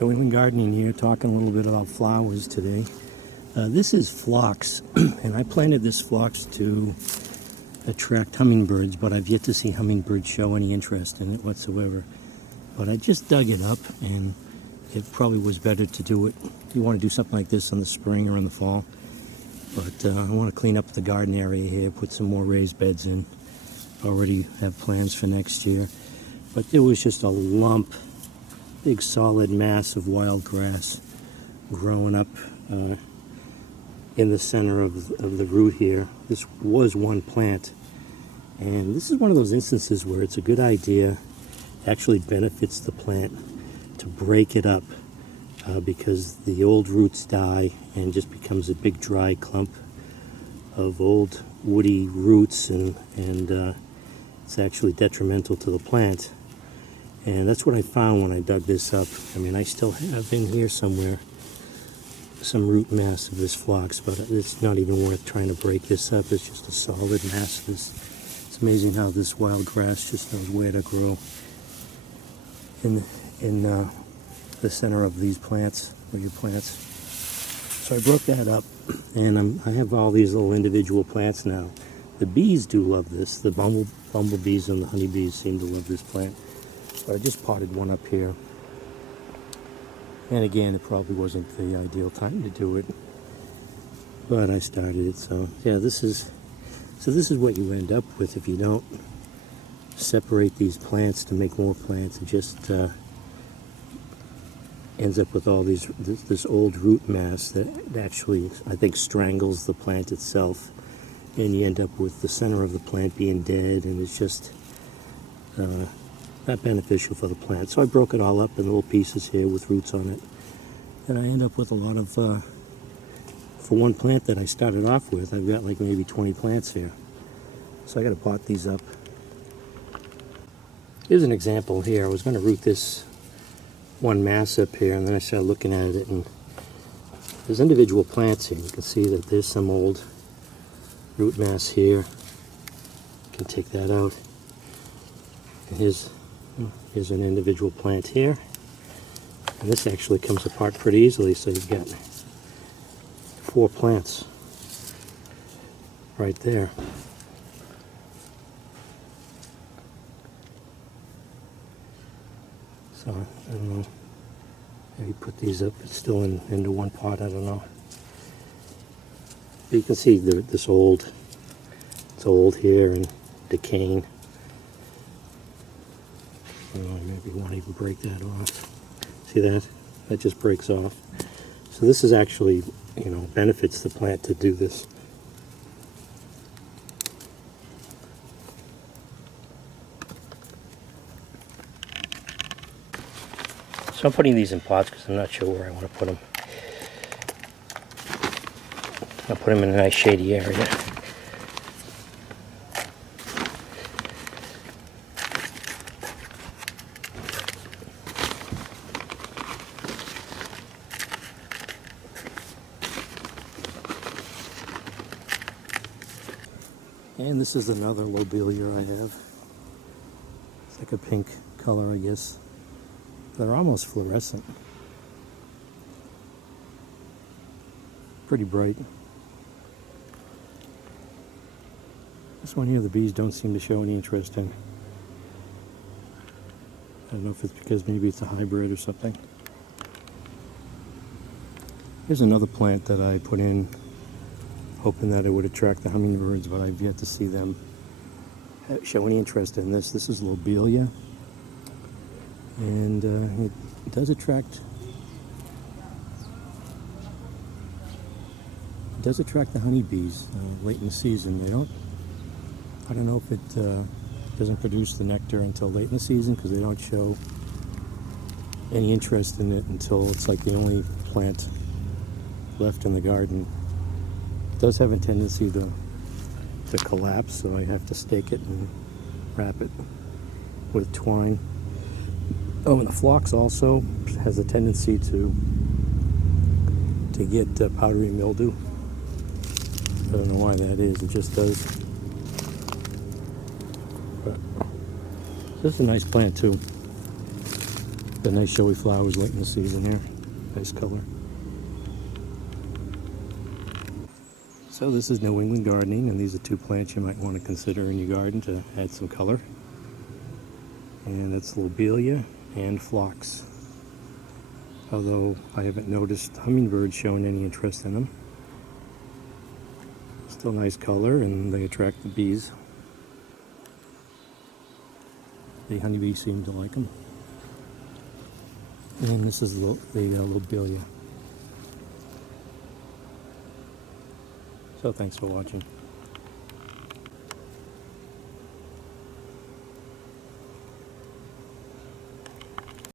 New England Gardening here, talking a little bit about flowers today. This is phlox, and I planted this phlox to attract hummingbirds, but I've yet to see hummingbirds show any interest in it whatsoever. But I just dug it up, and it probably was better to do it. You want to do something like this in the spring or in the fall. But I want to clean up the garden area here, put some more raised beds in. Already have plans for next year. But it was just a lump, big solid mass of wild grass growing up in the center of the root here. This was one plant, and this is one of those instances where it's a good idea, actually benefits the plant to break it up because the old roots die and just becomes a big dry clump of old woody roots, and it's actually detrimental to the plant. And that's what I found when I dug this up. I mean, I still have in here somewhere some root mass of this phlox, but it's not even worth trying to break this up. It's just a solid mass of this. It's amazing how this wild grass just knows where to grow in the center of these plants, or your plants. So I broke that up, and I have all these little individual plants now. The bees do love this. The bumblebees and the honeybees seem to love this plant. But I just potted one up here. And again, it probably wasn't the ideal time to do it, but I started it. So yeah, this is what you end up with if you don't separate these plants to make more plants. It just ends up with all this old root mass that actually, I think, strangles the plant itself, and you end up with the center of the plant being dead, and it's just not beneficial for the plant. So I broke it all up in little pieces here with roots on it, and I end up with a lot of for one plant that I started off with, I've got like maybe 20 plants here. So I got to pot these up. Here's an example here. I was going to root this one mass up here, and then I started looking at it, and there's individual plants here. You can see that there's some old root mass here. You can take that out. And here's an individual plant here, and this actually comes apart pretty easily, so you've got 4 plants right there. So I don't know, maybe put these up. It's still into one pot, I don't know. But you can see it's old here and decaying. Maybe you want to even break that off. See that? That just breaks off. So this is actually, benefits the plant to do this. So I'm putting these in pots because I'm not sure where I want to put them. I'll put them in a nice shady area. And this is another lobelia I have. It's like a pink color, I guess. They're almost fluorescent. Pretty bright. This one here, the bees don't seem to show any interest in. I don't know if it's because maybe it's a hybrid or something. Here's another plant that I put in, hoping that it would attract the hummingbirds, but I've yet to see them show any interest in this. This is lobelia, and it does attract the honeybees late in the season. I don't know if it doesn't produce the nectar until late in the season, because they don't show any interest in it until it's like the only plant left in the garden. It does have a tendency to collapse, so I have to stake it and wrap it with twine. Oh, and the phlox also has a tendency to get powdery mildew. I don't know why that is, it just does. But this is a nice plant too. The nice showy flowers late in the season here. Nice color. So this is New England gardening, and these are two plants you might want to consider in your garden to add some color. And that's Lobelia and Phlox. Although I haven't noticed hummingbirds showing any interest in them. Still nice color, and they attract the bees. The honeybees seem to like them. And this is the Lobelia. So thanks for watching.